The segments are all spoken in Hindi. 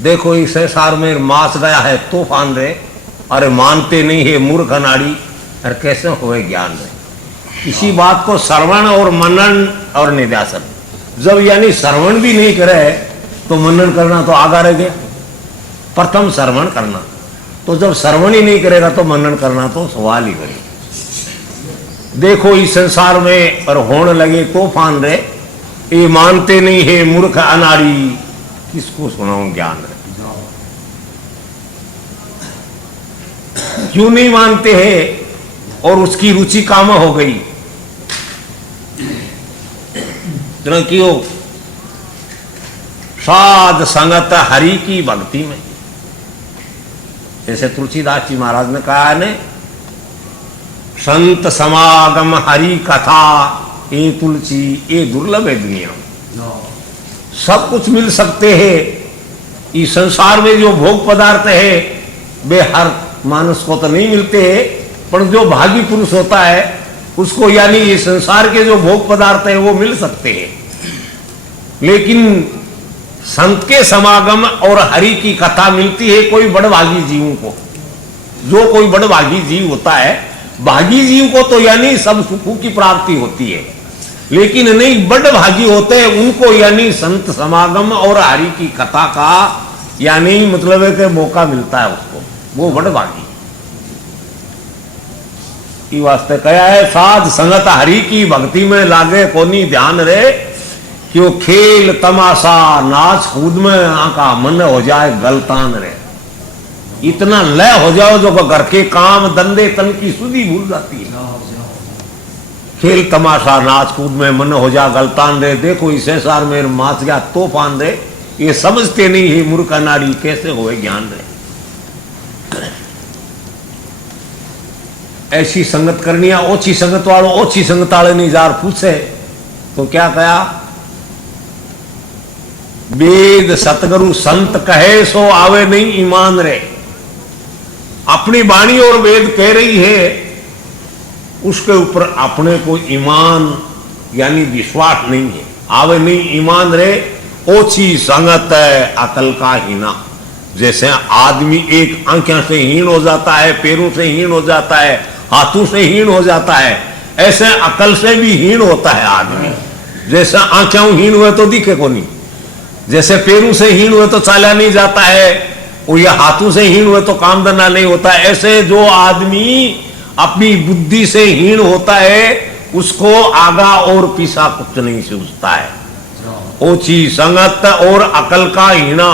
देखो इस संसार में मास गया है तूफान रे, अरे मानते नहीं है मूर्ख अनाड़ी, अरे कैसे होए ज्ञान रे। इसी बात को श्रवण और मनन और निध्यासन, जब यानी श्रवण भी नहीं करे तो मनन करना तो आगा रह गया। प्रथम श्रवण करना, तो जब श्रवण ही नहीं करेगा तो मनन करना तो सवाल ही करे। देखो इस संसार में और होने लगे तूफान रे, ये मानते नहीं है मूर्ख अनाड़ी, किसको सुनाऊं ज्ञान रे। क्यों नहीं मानते हैं और उसकी रुचि काम हो गई क्यों? साध संगत हरि की भक्ति में, जैसे तुलसीदास जी महाराज ने कहा है ने, संत समागम हरि कथा ए तुलसी ए दुर्लभ है दुनिया में। सब कुछ मिल सकते हैं इस संसार में, जो भोग पदार्थ है वे हर मानस को तो नहीं मिलते हैं, पर जो भागी पुरुष होता है उसको यानी इस संसार के जो भोग पदार्थ है वो मिल सकते हैं। लेकिन संत के समागम और हरि की कथा मिलती है कोई बड़भागी जीवों को। जो कोई बड़भागी जीव होता है, भागी जीव को तो यानी सब सुखों की प्राप्ति होती है, लेकिन नहीं बड़भागी होते हैं उनको यानी संत समागम और हरि की कथा का यानी मतलब है कि मौका मिलता है उसको, वो बड़भागी। ये वास्ते कहा है साध संगत हरि की भक्ति में लागे कोनी ध्यान रे, क्यों खेल तमाशा नाच कूद में आका मन हो जाए गलतान रे। इतना लय हो जाओ जो घर के काम धंधे तन की सुधी भूल जाती है। खेल तमाशा नाच कूद में मन हो जा गलतान रे। देखो इस संसार में माच गया तूफान रे, ये समझते नहीं है मूर्ख नाड़ी, कैसे होए ज्ञान रे। ऐसी संगत करनी है, ओछी संगत वालों ओछी संगत वाले नहीं जार पूछे तो क्या कहा, वेद सतगुरु संत कहे सो आवे नहीं ईमान रे। अपनी वाणी और वेद कह रही है, उसके ऊपर अपने को ईमान यानी विश्वास नहीं है, आवे नहीं ईमान रे। ओछी संगत है अकल का हीना। जैसे आदमी एक आंखों से हीन हो जाता है, पैरों से हीन हो जाता है, हाथों से हीन हो जाता है, ऐसे अकल से भी हीन होता है आदमी। जैसे आंखें हीन हुए तो दिखे को नहीं, जैसे पैरों से हीन हुए तो चाला नहीं जाता है, और ये हाथों से हीन हुए तो काम धंधा नहीं होता। ऐसे जो आदमी अपनी बुद्धि से हीन होता है उसको आगा और पीछा कुछ नहीं सूझता है। ओछी संगत और अकल का हीना।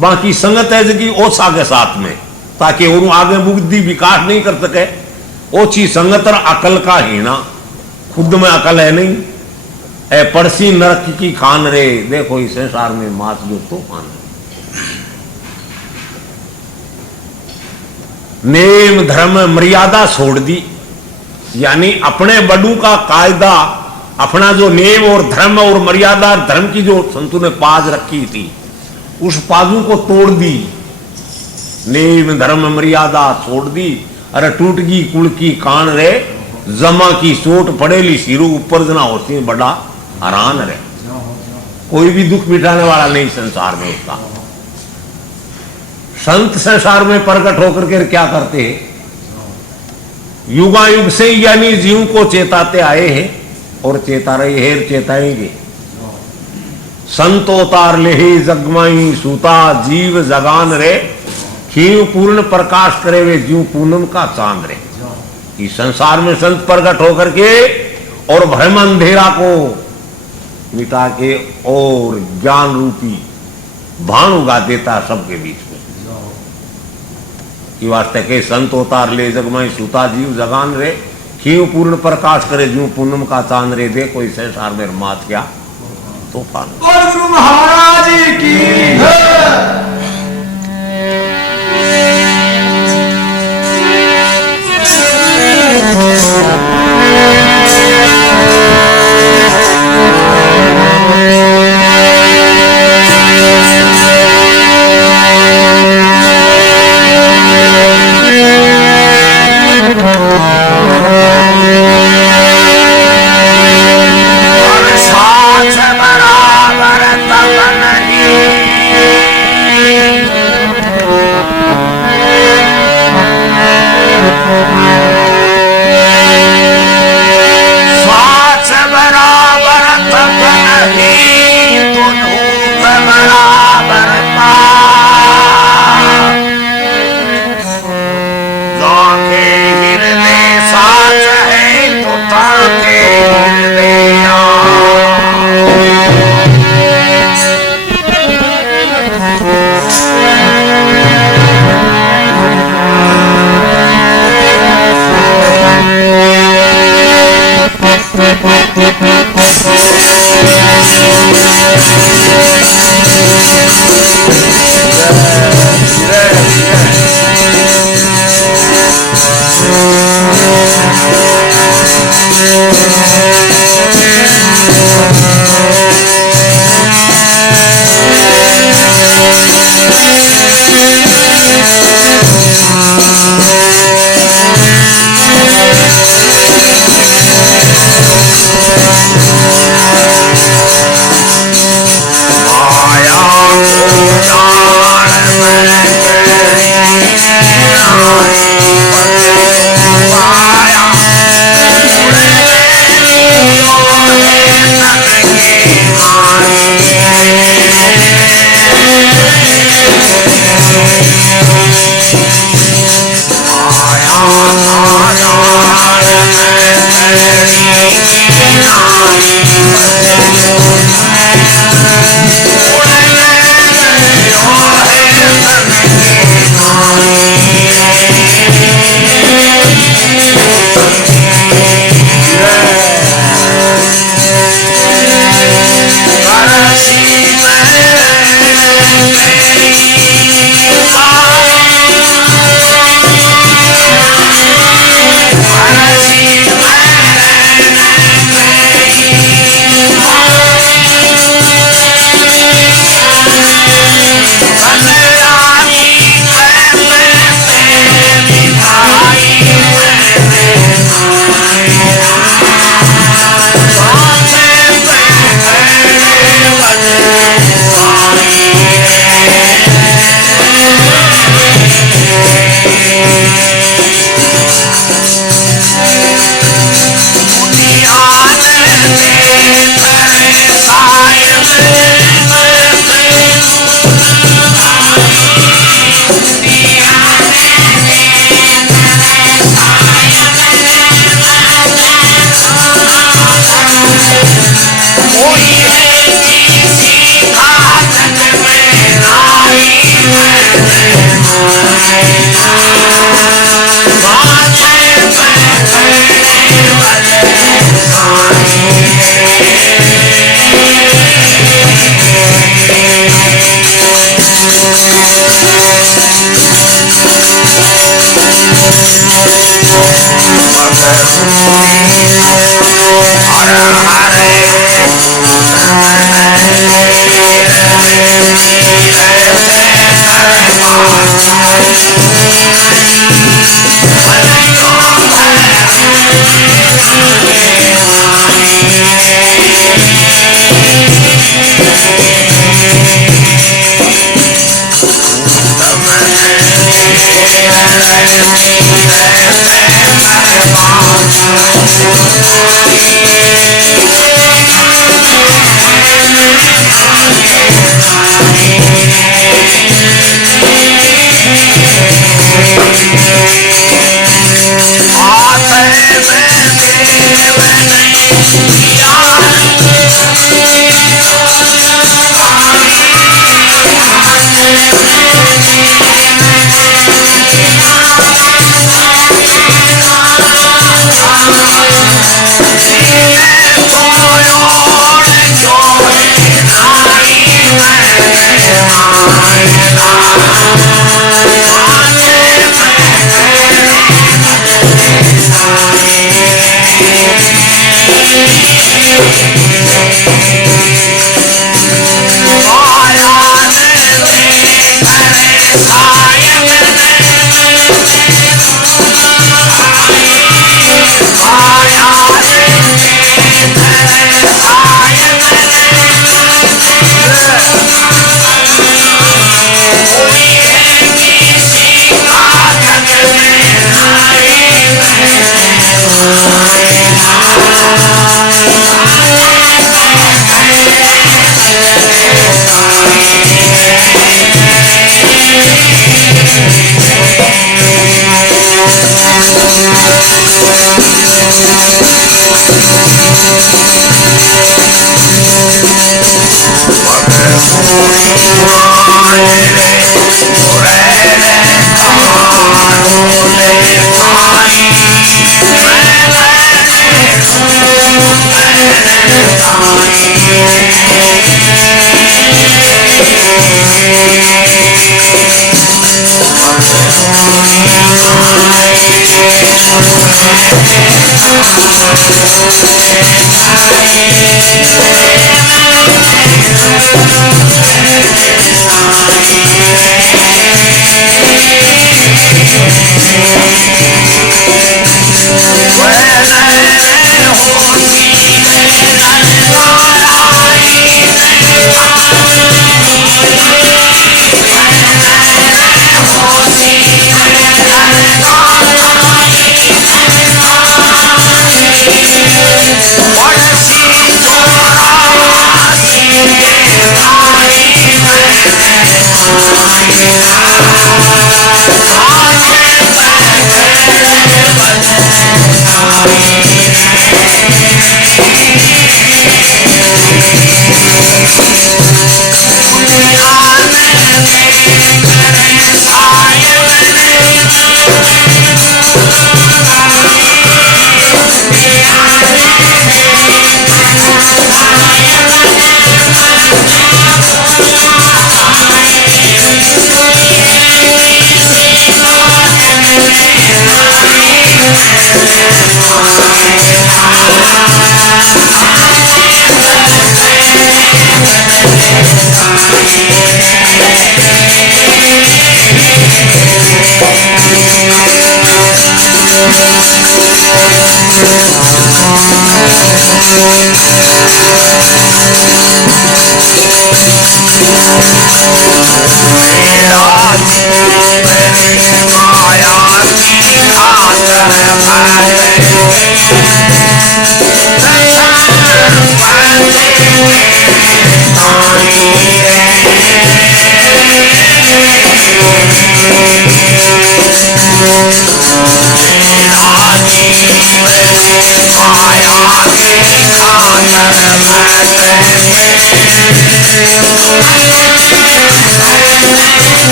बाकी संगत है जी ओछा के साथ में, ताकि वो आगे बुद्धि विकास नहीं कर सके। ओछी संगत और अकल का हीना, खुद में अकल है नहीं। ए पड़सी नरक की खान रे। देखो इस संसार में मास जो तूफान है। नेम धर्म मर्यादा छोड़ दी, यानी अपने बड़ू का कायदा, अपना जो नेम और धर्म और मर्यादा धर्म की जो संतों ने पाज रखी थी उस पाजू को तोड़ दी। नेम धर्म मर्यादा छोड़ दी। अरे टूट गई कुल की कान रे, जमा की चोट पड़ेली सिरू ऊपर जना होती बड़ा हरान रे। कोई भी दुख मिटाने वाला नहीं संसार में उसका। संत संसार में प्रकट होकर के क्या करते हैं, युगायुग से यानी जीव को चेताते आए हैं और चेता रहे हैं, चेताएंगे। संत अवतार ले जगमाई सूता जीव जगान रे, खीव पूर्ण प्रकाश करे वे जीव पूनम का चांद रे। इस संसार में संत प्रकट होकर के और भ्रम अंधेरा को मिटा के और ज्ञान रूपी भान उगा देता सबके बीच में। ये वास्ते के संत अवतार ले जगमाई सूता जीव जगान रे, खीव पूर्ण प्रकाश करे जीव पूनम का चांद रे। देखो इस संसार में मात क्या तूफान। और गुरु महाराज की साथ बराबर तब नहीं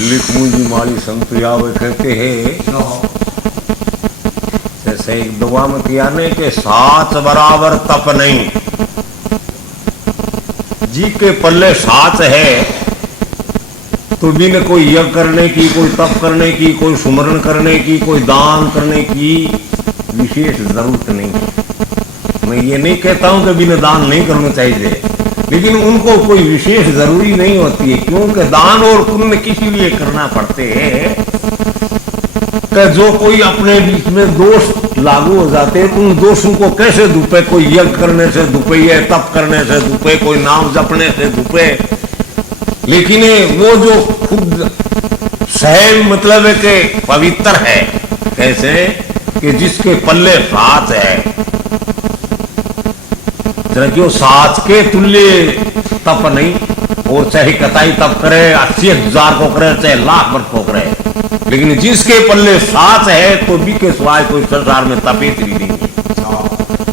लिखमुंजी माली संत यावे कहते हैं, जैसे एक दुआ में किया ने के साच बराबर तप नहीं, जी के पल्ले साच है तो बिन कोई यज्ञ करने की, कोई तप करने की, कोई सुमरण करने की, कोई दान करने की विशेष जरूरत नहीं है। मैं ये नहीं कहता हूं कि बिन दान नहीं करना चाहिए, लेकिन उनको कोई विशेष जरूरी नहीं होती है, क्योंकि दान और पुण्य किसी लिए करना पड़ते हैं कि जो कोई अपने बीच में दोष लागू हो जाते हैं, उन दोषों को कैसे धुपे, कोई यज्ञ करने से धुपे, ये तप करने से धुपे, कोई नाम जपने से धुपे। लेकिन वो जो खुद सहज मतलब है कि पवित्र है, कैसे कि जिसके पल्ले साच है, क्यों साच के तुल्य तप नहीं, और चाहे कताई तप करे 80,000 को करे, चाहे लाख वर्ष को करे, लेकिन जिसके पल्ले साच है तो भी के स्वाय कोई संसार में तपित ही नहीं।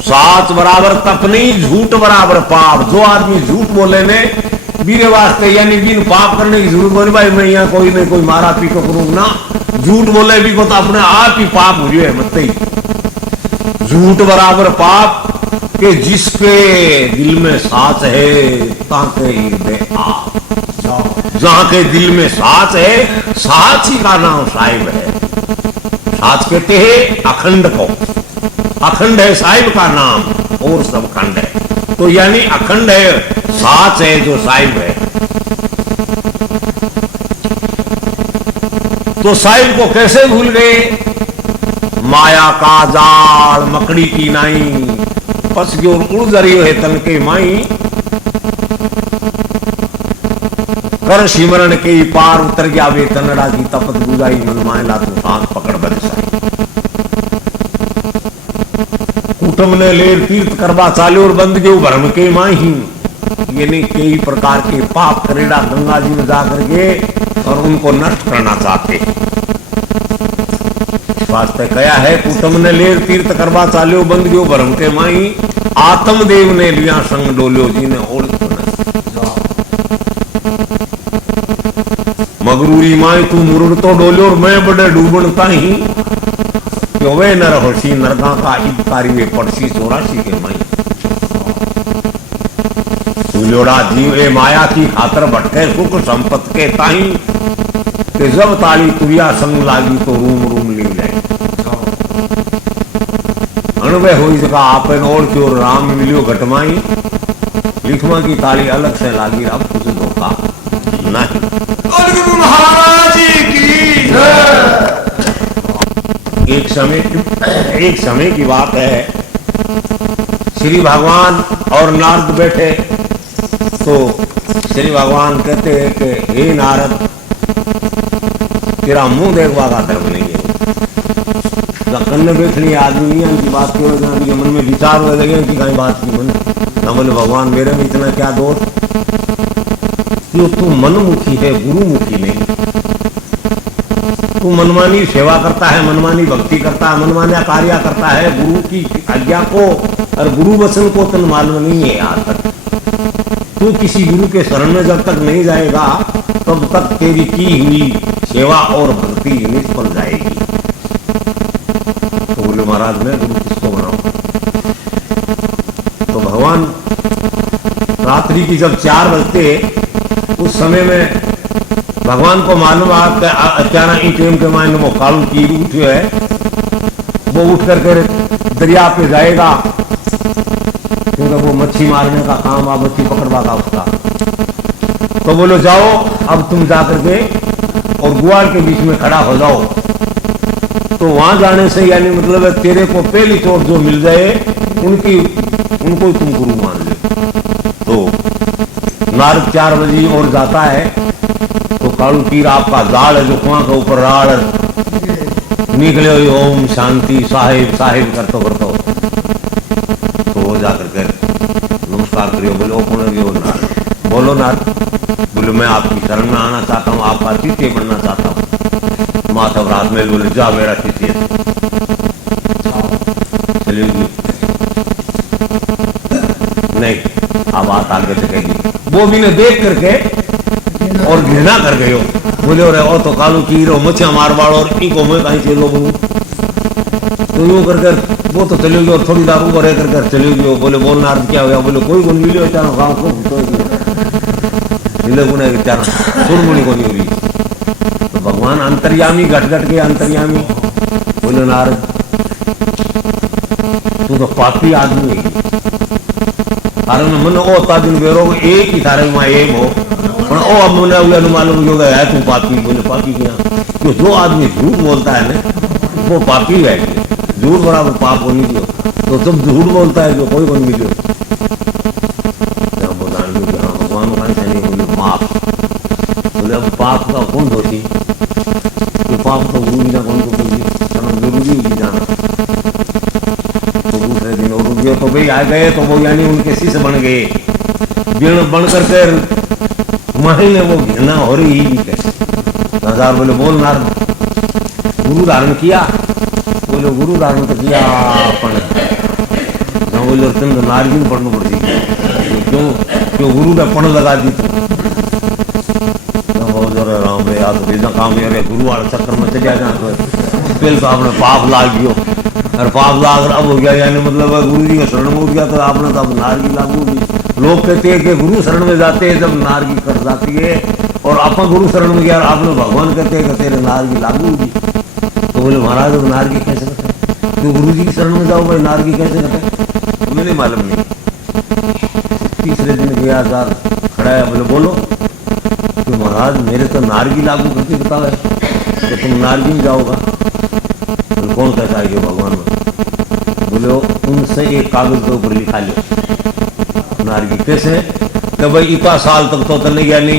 साच बराबर तप नहीं, झूठ बराबर पाप। जो आदमी झूठ बोले ने बीरे वास्ते यानी बिन पाप करने की जरूरत बोले, भाई मैं यहाँ कोई नहीं कोई मारा पी को करूँ ना, झूठ बोले भी को तो अपने आप ही पाप हो जाए मत ही। झूठ बराबर पाप कि जिसके दिल में साच है ताके हृदय आप, जहां के दिल में साच है, साच ही का नाम साहिब है। साच कहते हैं अखंड को, अखंड है साहिब का नाम, और सब खंड है, तो यानी अखंड है, साच है जो साहिब है। तो साहिब को कैसे भूल गए? माया का जाल मकड़ी की नाई, पस जो उड़ जरी है तन के माई, कर सिमरण के पार उतर गया वे तनड़ा की तपत गुजाई, मन मायला तो सांस पकड़ बरसाई। कुटुंब ने लेर तीर्थ करवा चाले और बंद गए भरम के माही, यानी कई प्रकार के पाप करेड़ा गंगा जी में जाकर के और उनको नष्ट करना चाहते। वास्ते कया है कुटुंब ने लेर तीर्थ करवा चाल्यो बंद गयो भरम के माही, आत्मदेव ने लिया संग डोल्यो जी ने ओढ़। मगरूरी माई तू मुरुड़ तो डोल्यो और मैं बड़े डूबनता ही, क्यों वे नर होशी नरगा का इबकारी वे पड़सी 84 के माई। बोलोड़ा जीव ए माया की खातर भटके सुख संपत के ताही कि जब ताली तुरिया संग लागी तो रूम रूम ली जाए अणवे हुई सका आपन ओर की ओर राम मिलियो घटमाई लिखवा की ताली अलग से लागी अब कुछ धोखा नहीं। गुरु महाराज की एक समय की बात है, श्री भगवान और नारद बैठे तो श्री भगवान कहते हैं कि हे नारद तेरा मुंह देखवा का धर्म नहीं है। कन्न बैठनी आदमी की बात क्यों के मन में विचार हो लगे कि कहीं बात की मन ना बोले भगवान मेरे में इतना क्या दोष क्यों तू मनमुखी है गुरुमुखी नहीं। तू मनमानी सेवा करता है मनमानी भक्ति करता है मनमाना कार्य करता है गुरु की आज्ञा को और गुरु वचन को तन मालूम नहीं है। आज तक तू किसी गुरु के शरण में जब तक नहीं जाएगा तब तक तेरी की हुई सेवा और भक्ति निष्फल जाएगी। तो बोले महाराज मैं गुरु किसको बनाऊं। तो भगवान रात्रि की जब 4 बजते उस समय में भगवान को मालूम अचानक इन टाइम के मायने वो कालू की उठे है वो उठ करके दरिया पे जाएगा क्योंकि वो मच्छी मारने का काम आ मच्छी पकड़वा का उसका। तो बोलो जाओ अब तुम जाकर के और गुआर के बीच में खड़ा हो जाओ। तो वहां जाने से यानी मतलब तेरे को पहली चोट जो मिल जाए उनको तुम गुरु मान ले। तो नारद 4 बजे और जाता है तो कालू पीर आपका जाल है जो कुआं के ऊपर राड़ निकले हुई ओम शांति साहिब साहिब करतो तो वो जाकर के नमस्कार करियो बोले ओ कौन है नारद। बोलो नारद। बोले मैं आपकी शरण में आना चाहता हूँ आपका शिष्य बनना चाहता हूँ। माधव रात में बोले जा मेरा शिष्य चलिए नहीं अब बात आगे चलेगी। वो भी ने देख करके और घृणा कर गए बोले और तो कालू की रो मच्छा मारवाड़ और इनको मैं कहीं चलो बोलूं। तो यूं कर वो तो चले गए और थोड़ी दारू को रह कर चले गए। बोले बोल नारद क्या हो गया। बोले कोई गुण मिले चारों गाँव को मिले गुण चारों सुरमुनि को नहीं मिली। तो भगवान अंतर्यामी घट घट के अंतर्यामी बोले नारद तू तो पापी आदमी है कारण मन ओ दिन बेरो एक ही थारे में एम हो ओ अब मैंने मालूम हो गया है तू पापी। बोले पापी क्या तो जो आदमी झूठ बोलता है ना वो पापी है। झूठ बराबर पाप होनी चाहिए। तो तुम झूठ बोलता है जो कोई कोई मिले भगवान कहीं से नहीं बोले पाप। बोले अब पाप का कौन दोषी तो पाप तो गुरु ना कौन को जरूरी ही जाना। तो दूसरे दिन और रुक तो भाई आ गए तो वो यानी उनके शिष्य बन गए बन करके महीने वो घृणा हो रही ही हजार। बोले बोल नारद गुरु धारण किया। बोले गुरु धारण तो किया अपन बोले तुम नारगी पढ़ना पड़ती क्यों क्यों गुरु ने पण लगा दी राम रे याद बिना काम यार गुरु वाले चक्कर में चलिया जा पहले तो आपने पाप लाग गयो और पाप लाग अब हो गया यानी मतलब गुरु जी का शरण में उठ गया तो आपने तो अब नारगी लागू होगी। लोग कहते हैं कि गुरु शरण में जाते हैं जब नारगी कट जाती है और अपन गुरु शरण में गया आपने भगवान कहते हैं कि तेरे नारगी लागू होगी। तो बोले महाराज अब नारगी कैसे करते तो गुरु जी की शरण में जाओ भाई नारगी कैसे करते तुम्हें नहीं मालूम नहीं। तीसरे दिन गया साल खड़ा है बोले बोलो तो महाराज मेरे तो नारगी लागू करके बताओ तो तुम नारगी में जाओगा। तो कौन कहता है भगवान में। बोले उनसे एक कागज के ऊपर लिखा लो नारगी कैसे कि भाई इतना साल तक तो तने यानी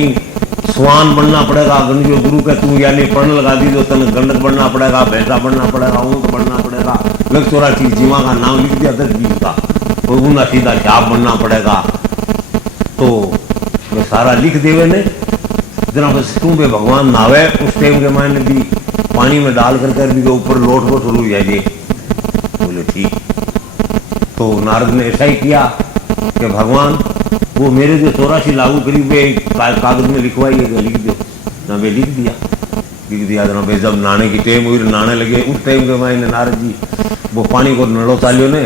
स्वान बनना पड़ेगा गणित गुरु के तू यानी पढ़ने लगा दी तो तने गंडक बनना पड़ेगा भैंसा बनना पड़ेगा ऊँट बनना पड़ेगा लग 84 जीवा का नाम लिख दिया 10 बीस का और गुना सीधा छाप बनना पड़ेगा। तो वो सारा लिख देवे ने जना बस तू भी भगवान नावे उस टाइम के मायने भी पानी में डाल कर भी ऊपर लोट को शुरू जाइए। बोले ठीक। तो नारद ने ऐसा ही किया कि भगवान वो मेरे जो 84 लागू करीब कागज में लिखवाई है लिख दो ना वे लिख दिया जना भाई जब नहाने की टाइम हुई नहाने लगे उस टाइम के मायने नारद जी वो पानी को नड़ो चालियो ने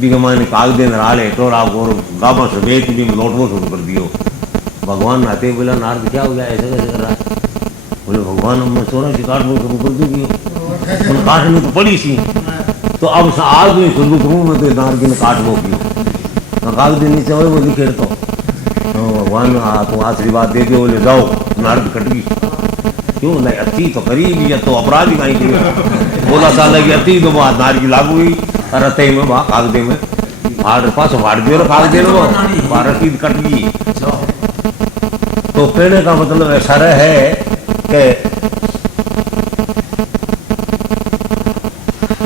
बिगमान काग दिन राले टोरा और गामा से बेच भी लौटवो शुरू कर दियो। भगवान नाते बोला नारद क्या हो गया ऐसे कैसे कर रहा है? बोले भगवान हम चोरा की काटना शुरू कर दी उन काटने तो पड़ी सी तो अब आज नहीं शुरू करूँ मैं तो नारद ने काटबो की काग दिन नीचे हो वो लिखे तो भगवान तो आशीर्वाद दे दियो बोले जाओ नारद कट गई। क्यों नहीं अति तो करी भी तो अपराधी कहीं की बोला साल की अति तो बात नार की लागू हुई और अतः में वहाँ कागदे में फाड़ पास फाड़ दियो कागदे में वो रसीद कट गई। तो कहने का मतलब ऐसा है कि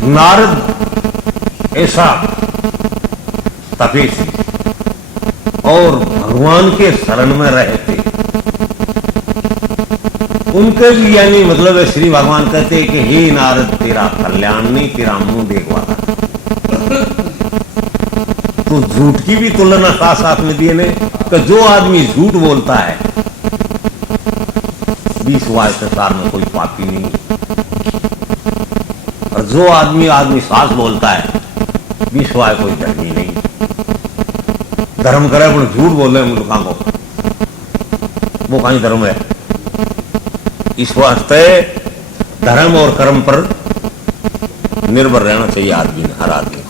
नारद ऐसा तपस्वी और भगवान के शरण में रहे थे। उनके भी यानी मतलब है श्री भगवान कहते हैं कि हे नारद तेरा कल्याण नहीं तेरा मुंह देखवा था। तो झूठ की भी तुलना साथ साथ में दिए ने कि जो आदमी झूठ बोलता है 20 वर्ष संसार में कोई पापी नहीं और जो आदमी सास बोलता है 20 वर्ष कोई धर्मी नहीं। धर्म करे पर झूठ बोल रहे मुल्का को वो कहीं धर्म है। इस वास्ते धर्म और कर्म पर निर्भर रहना चाहिए आदमी ने हर आदमी को।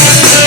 Hare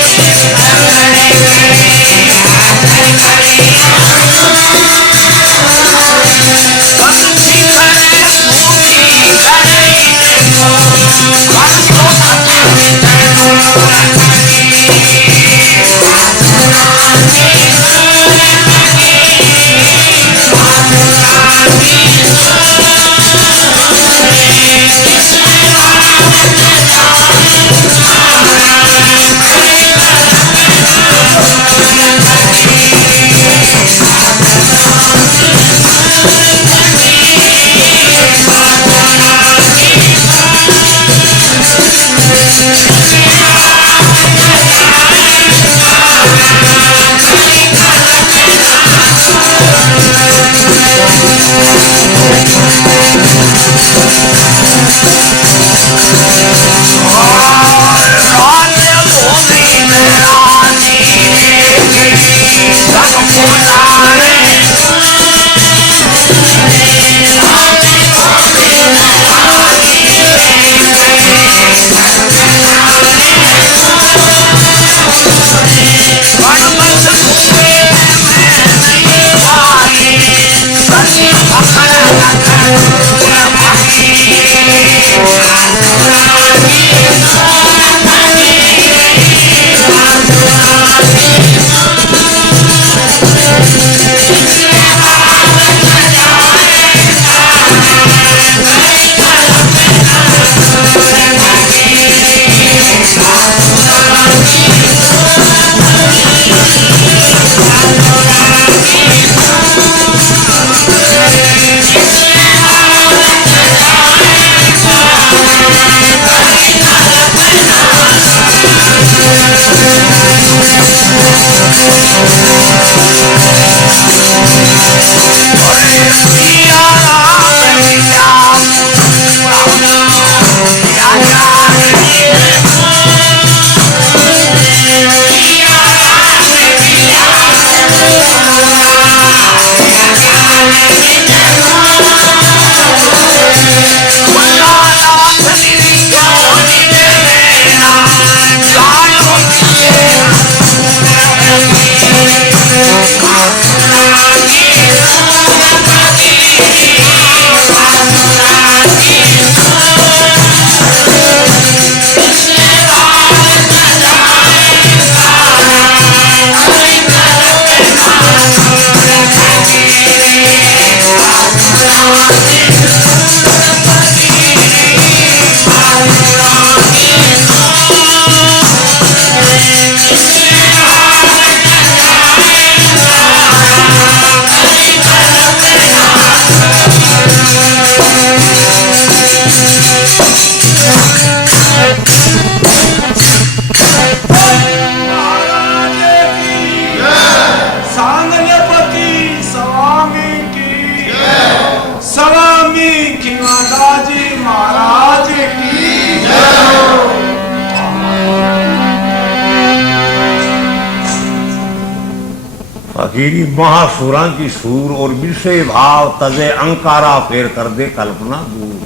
फकीरी महासुरा की सूर और विषय भाव तजे अंकारा फेर कर दे कल्पना दूर।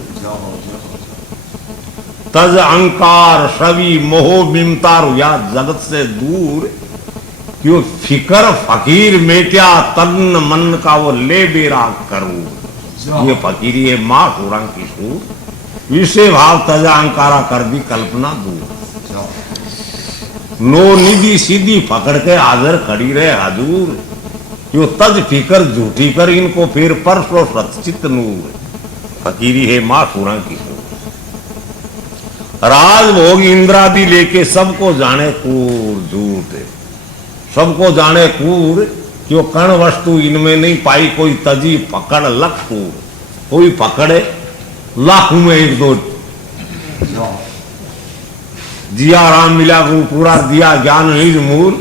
तज अंकार सभी मोह मिमता या जगत से दूर, क्यों फिकर फकीर मेट्या तन मन का वो ले बेरा करूं। ये फकीरी है माँ सुरंग की सूर, विषय भाव तजा अंकारा कर दी कल्पना दूर। नो निधि सीधी पकड़ के हाजिर खड़ी रहे हजूर, यो तज फिकर झूठी कर इनको फिर परसों सचित नूर। फकीरी है माँ सुरंग की सूर, राज भोग इंद्रादि लेके सबको जाने कूर झूठ, सबको जाने कूर, क्यों कण वस्तु इनमें नहीं पाई कोई तजी पकड़ लख कूर। कोई पकड़े लाखों में एक दो, जिया राम मिला को पूरा दिया ज्ञान निज मूर,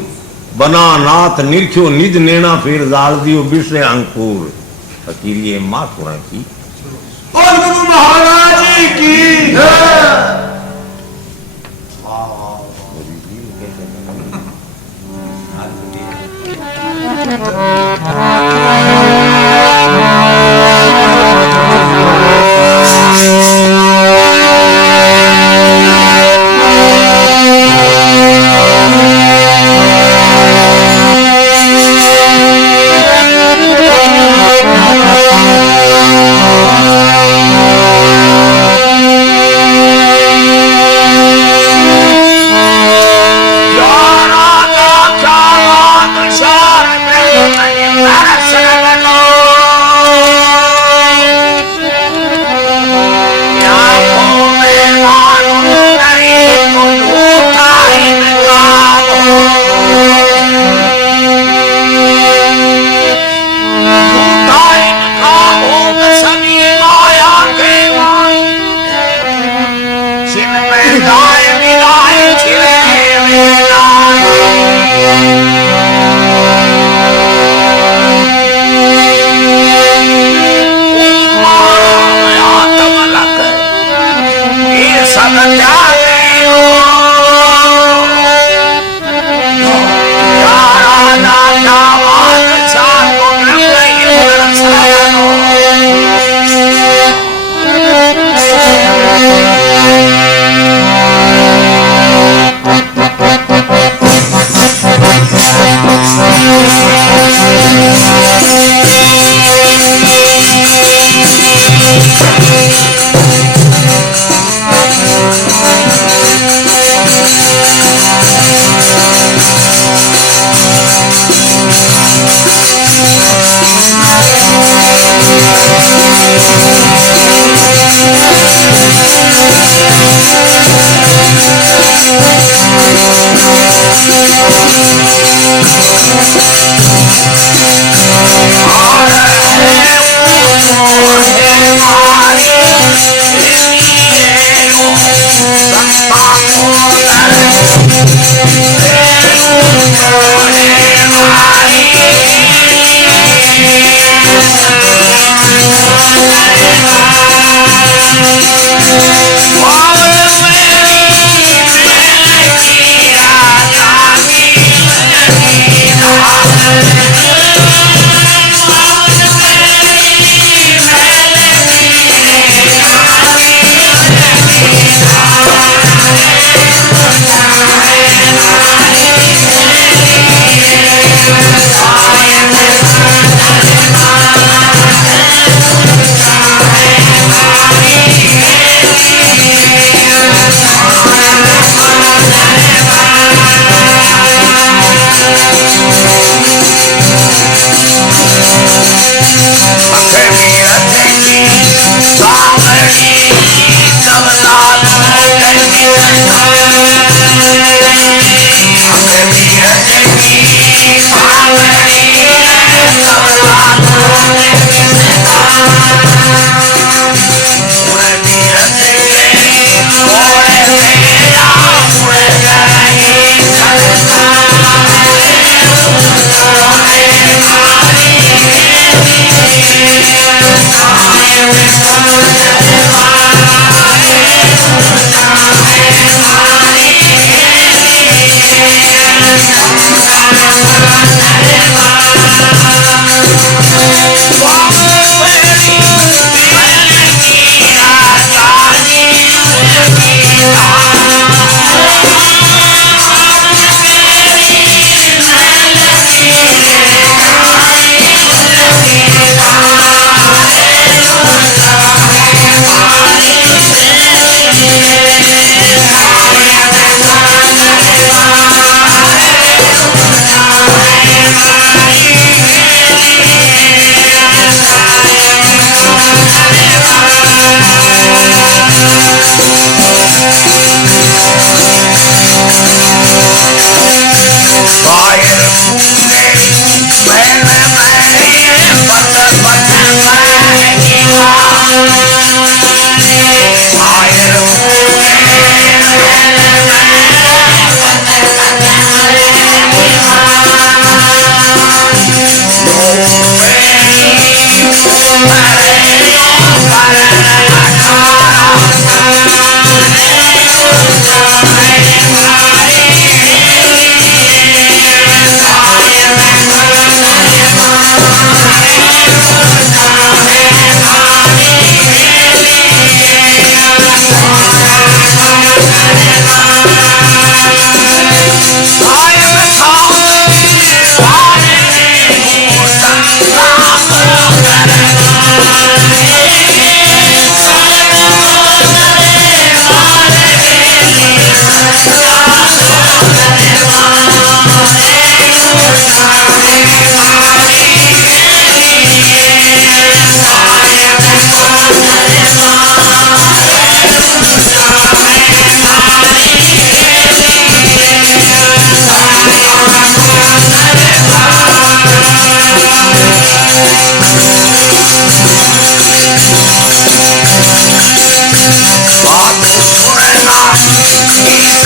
बना नाथ निरख्यो निज नेना फिर जाल दियो विषय अंकुर। फकीरी है माँ सुरंग की। और गुरु महाराज की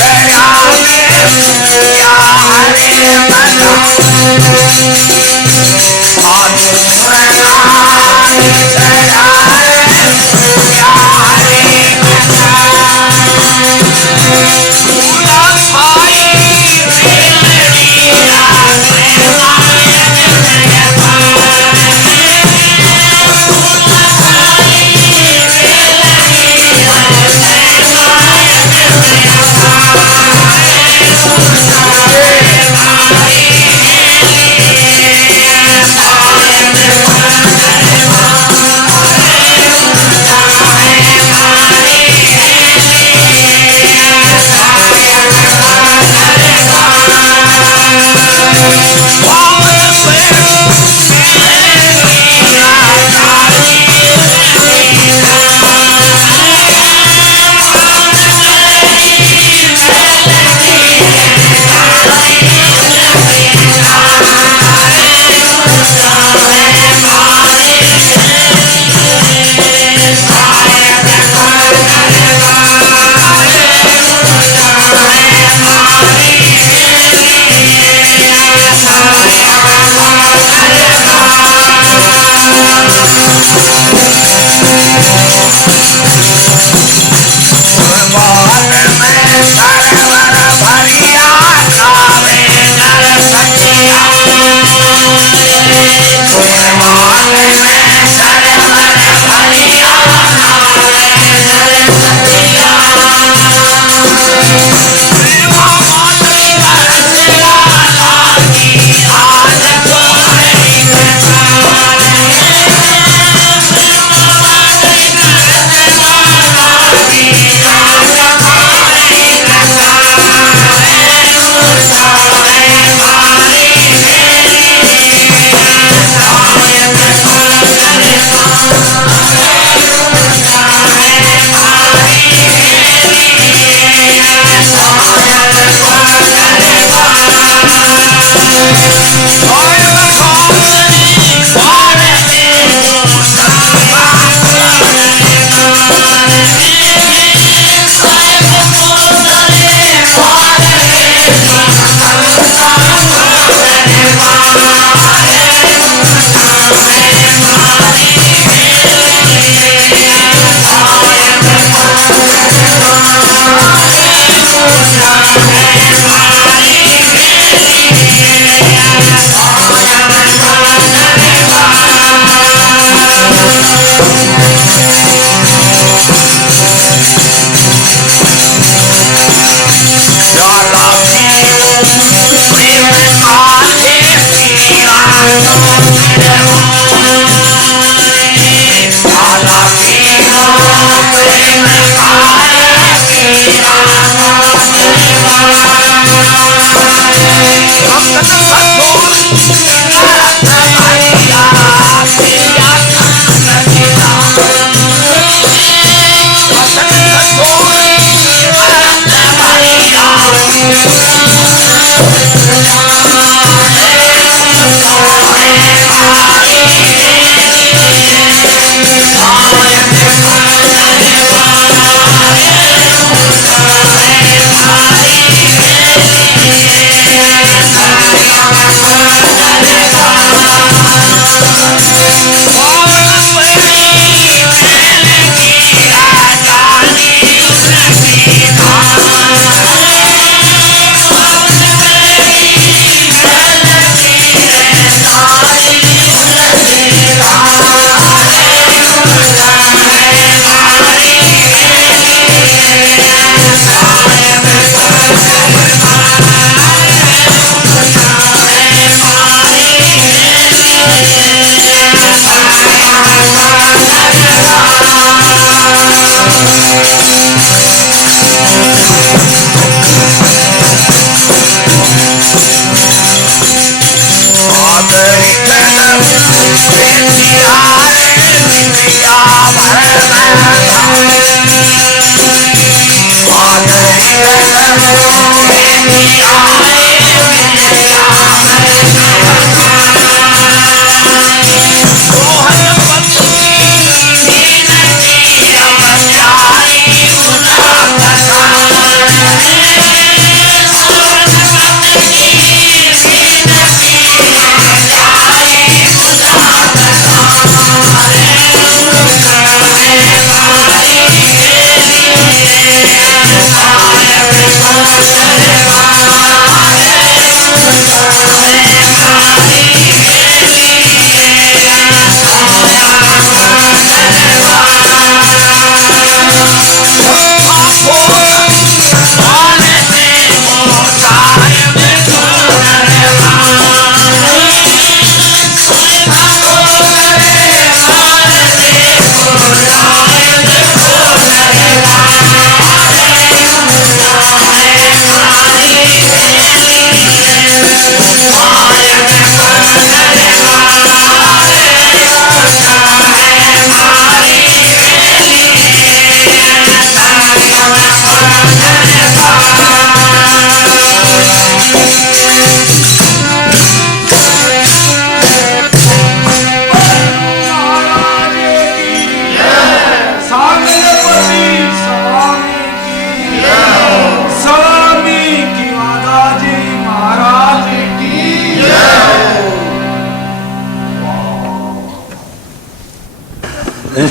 Hare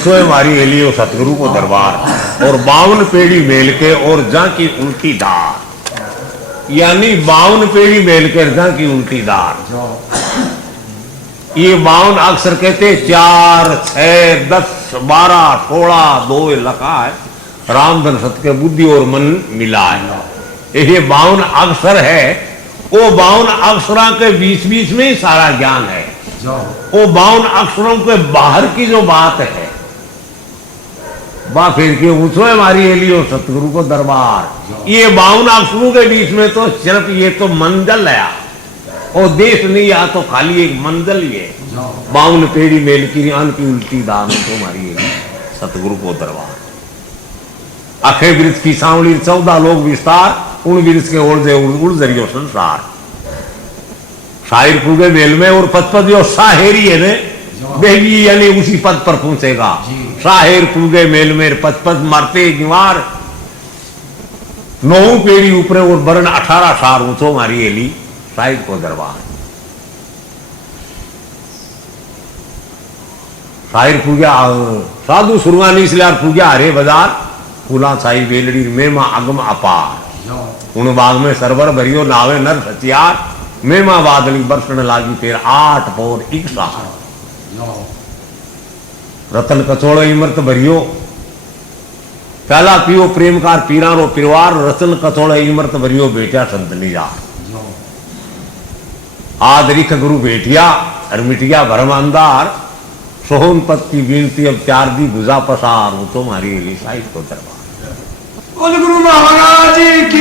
ऊंचो है मारी एलियो सतगुरु को दरबार और 52 पेड़ी मेल के और जा की उल्टी दार, यानी 52 पेड़ी मेल के जा की उल्टी दार। ये 52 अक्षर कहते 4 6 10 12 16 2 लखा है, रामधन सत के बुद्धि और मन मिला है। ये 52 अक्षर है, वो 52 अक्षरों के बीच बीच में ही सारा ज्ञान है। वो 52 अक्षरों के बाहर की जो बात है बा फिर के ऊंचो है हमारी एलियो सतगुरु को दरबार। ये 52 अक्षरों के बीच में तो सिर्फ ये तो मंजिल है और देश नहीं आ तो खाली एक मंजिल ही है। 52 पेड़ी मेल की आन की उल्टी दान तो हमारी सतगुरु को दरबार। अखे वृक्ष की सांवली 14 लोग विस्तार, उन वृक्ष के ओढ़ दे उड़ जरियो संसार। शायर पूगे मेल में और पद पद जो शाहेरी है ने बेगी यानी उसी पद पर पहुंचेगा। शाहेर पूगे मेल में पद पद मारते गिवार, 9 पेड़ी ऊपर और बरन 18 सार ऊंचो मारी एली शाहिद को दरबार। शायर पूग्या साधु सुरगानी इसलिए पूग्या हरे बाजार, फूला छाई बेलड़ी मेमा अगम अपार। उन बाग में सरवर भरियो नावे नर सचियार, मेमा बादली बरसण लागी तेर 8 पौर 1 सार। रतन कचोड़ो इमरत भरियो पहला पियो प्रेमकार पीरारो पिरवार, रतन कचोड़ो इमरत भरियो बेटा संत लीजा। आदरिक गुरु बेटिया और मिटिया भरम अंधार, सोहन पत की गिनती अब 4 दी गुजा पसार। वो तो हमारी साहित्य को दरबार। बोल गुरु महाराज की